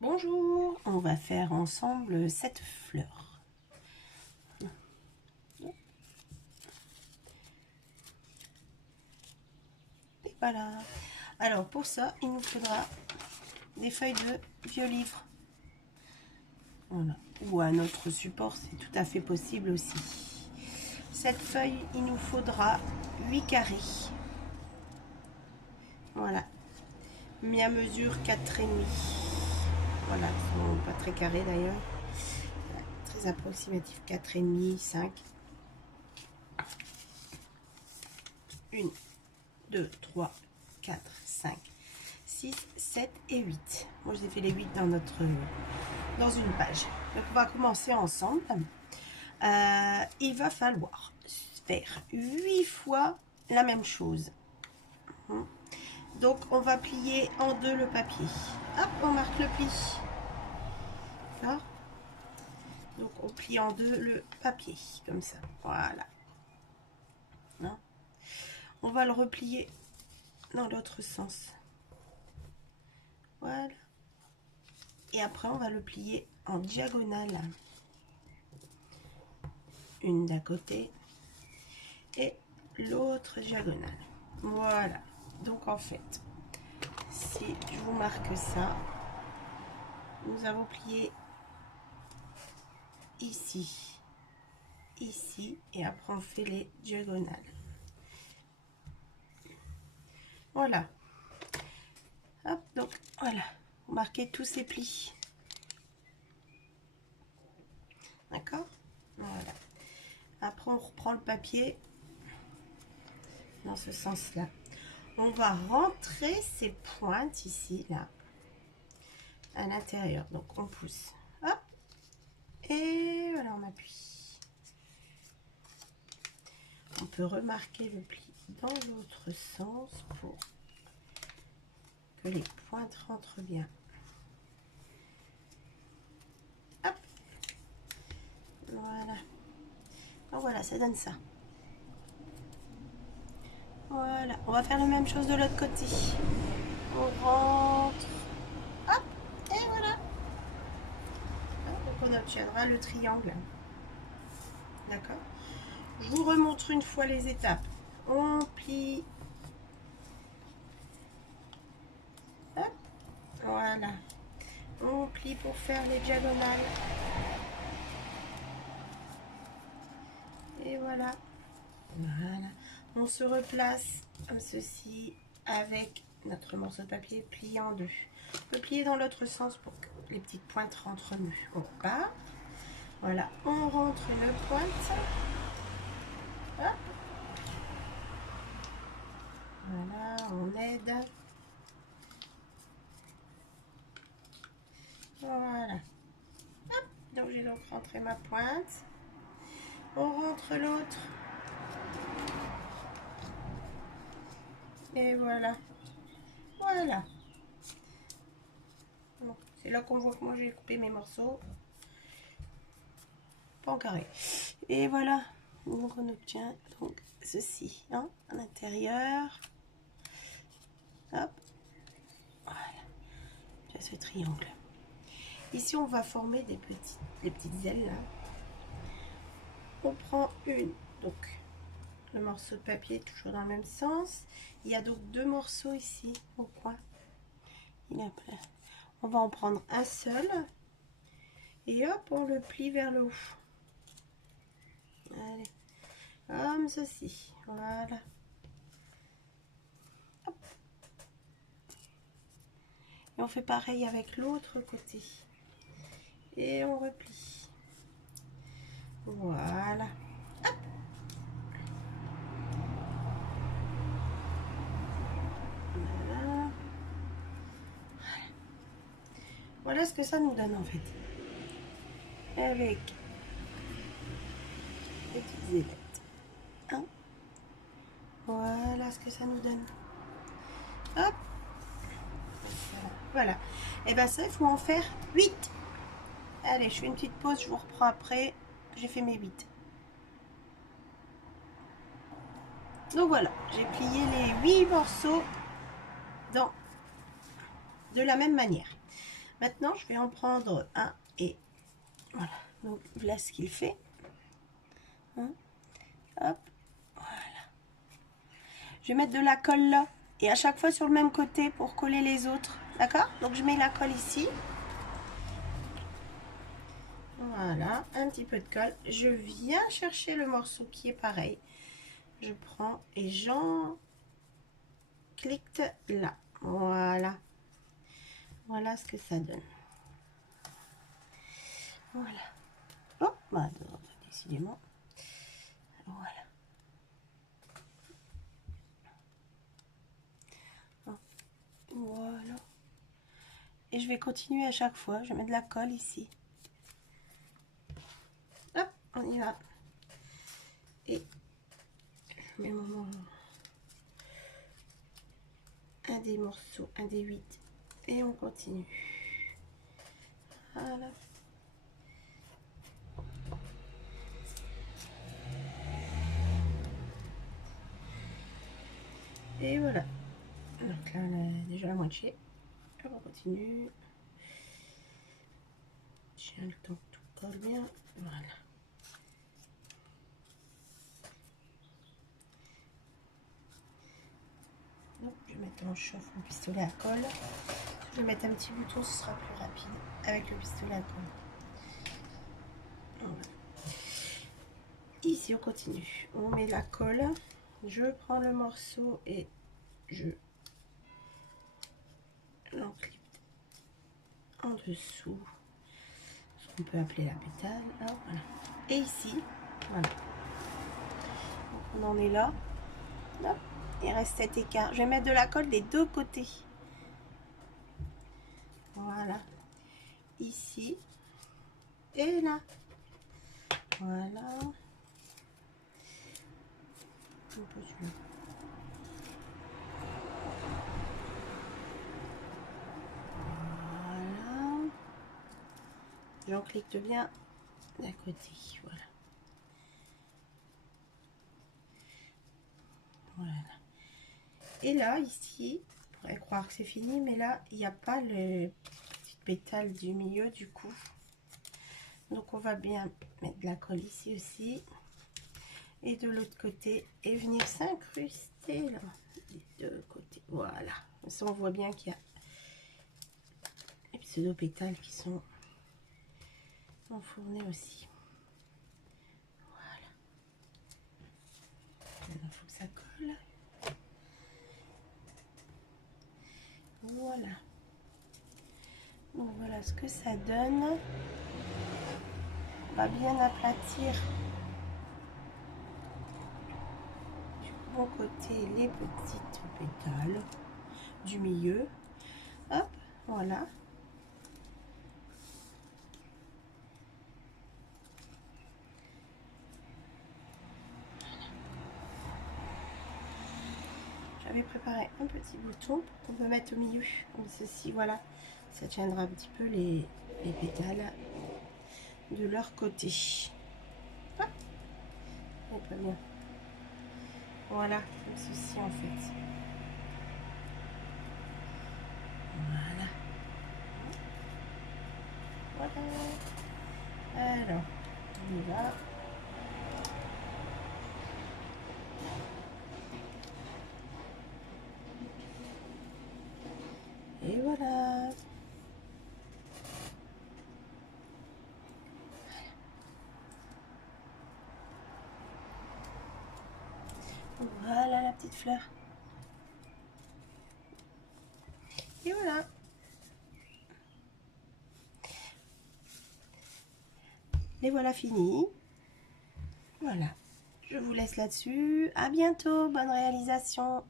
Bonjour, on va faire ensemble cette fleur. Et voilà. Alors pour ça, il nous faudra des feuilles de vieux livre. Voilà. Ou un autre support, c'est tout à fait possible aussi. Cette feuille, il nous faudra 8 carrés. Voilà. Mis à mesure 4,5. Voilà, ils sont pas très carrés d'ailleurs. Très approximatif, 4,5, 5. 1, 2, 3, 4, 5, 6, 7 et 8. Moi, j'ai fait les 8 dans une page. Donc, on va commencer ensemble. Il va falloir faire 8 fois la même chose. Donc, on va plier en deux le papier. Hop, on marque le pli. D'accord. Donc, on plie en deux le papier, comme ça. Voilà. Hein? On va le replier dans l'autre sens. Voilà. Et après, on va le plier en diagonale. Une d'un côté et l'autre diagonale. Voilà. Donc, en fait, si je vous marque ça, nous avons plié ici, ici, et après, on fait les diagonales. Voilà. Hop, donc, voilà. Vous marquez tous ces plis. D'accord? Voilà. Après, on reprend le papier dans ce sens-là. On va rentrer ces pointes ici, là, à l'intérieur. Donc, on pousse. Hop. Et voilà, on appuie. On peut remarquer le pli dans l'autre sens pour que les pointes rentrent bien. Hop. Voilà. Donc voilà, ça donne ça. Voilà. On va faire la même chose de l'autre côté. On rentre. Hop. Et voilà. Donc on obtiendra le triangle. D'accord. Je vous remontre une fois les étapes. On plie. Hop. Voilà. On plie pour faire les diagonales. Et voilà. Voilà. On se replace comme ceci avec notre morceau de papier plié en deux. On peut plier dans l'autre sens pour que les petites pointes rentrent mieux. On part. Voilà. On rentre une pointe. Hop. Voilà. On aide. Voilà. Hop. Donc j'ai donc rentré ma pointe. On rentre l'autre. Et voilà. Voilà. Bon, c'est là qu'on voit que moi j'ai coupé mes morceaux. Pas en carré. Et voilà. Donc on obtient donc ceci, hein, à l'intérieur. Hop. Voilà. J'ai ce triangle. Ici on va former des petites ailes là. On prend donc le morceau de papier toujours dans le même sens. Il y a donc deux morceaux ici au coin. On va en prendre un seul et hop, on le plie vers le haut. Allez, comme ceci. Voilà. Hop. Et on fait pareil avec l'autre côté. Et on replie. Voilà. Hop. Voilà. Voilà ce que ça nous donne en fait. Avec les petites ailettes. Hein? Voilà ce que ça nous donne. Hop. Voilà. Et bien ça, il faut en faire 8. Allez, je fais une petite pause, je vous reprends après. J'ai fait mes 8. Donc voilà, j'ai plié les 8 morceaux de la même manière. Maintenant, je vais en prendre un et voilà. Donc, voilà ce qu'il fait. Hein? Hop, voilà. Je vais mettre de la colle là et à chaque fois sur le même côté pour coller les autres. D'accord? Donc, je mets la colle ici. Voilà, un petit peu de colle. Je viens chercher le morceau qui est pareil. Je prends et j'en clique là. Voilà. Voilà ce que ça donne. Voilà. Oh, bah, décidément. Voilà. Voilà. Et je vais continuer à chaque fois. Je vais mettre de la colle ici. Hop, on y va. Et je mets un des morceaux, un des 8. Et on continue. Voilà. Et voilà. Donc là, on a déjà la moitié. On continue. J'ai le temps que tout colle bien. Voilà. Donc, je vais mettre en chauffe le pistolet à colle. Je vais mettre un petit bouton, ce sera plus rapide avec le pistolet à colle. Voilà. Ici, on continue. On met la colle. Je prends le morceau et je l'enclipe en dessous. Ce qu'on peut appeler la pétale. Là, voilà. Et ici, voilà. Donc, on en est là. Hop. Il reste cet écart. Je vais mettre de la colle des deux côtés. Voilà. Ici. Et là. Voilà. Un peu celui-là. Voilà. J'en clique bien d'un côté. Voilà. Voilà. Et là, ici, on pourrait croire que c'est fini, mais là, il n'y a pas le petit pétale du milieu du coup. Donc, on va bien mettre de la colle ici aussi. Et de l'autre côté, et venir s'incruster là, des deux côtés. Voilà. Ça, on voit bien qu'il y a les pseudo-pétales qui sont enfournés aussi. Voilà. Maintenant, il faut que ça colle. Voilà. Donc voilà ce que ça donne. On va bien aplatir du bon côté les petites pétales du milieu. Hop, voilà. J'avais préparé un petit bouton qu'on peut mettre au milieu, comme ceci, voilà. Ça tiendra un petit peu les pétales de leur côté. Hop. Et pas bien. Voilà, comme ceci en fait. Voilà. Voilà. Alors, on y va. Et voilà. Voilà la petite fleur. Et voilà. Les voilà finis. Voilà. Je vous laisse là-dessus. À bientôt. Bonne réalisation.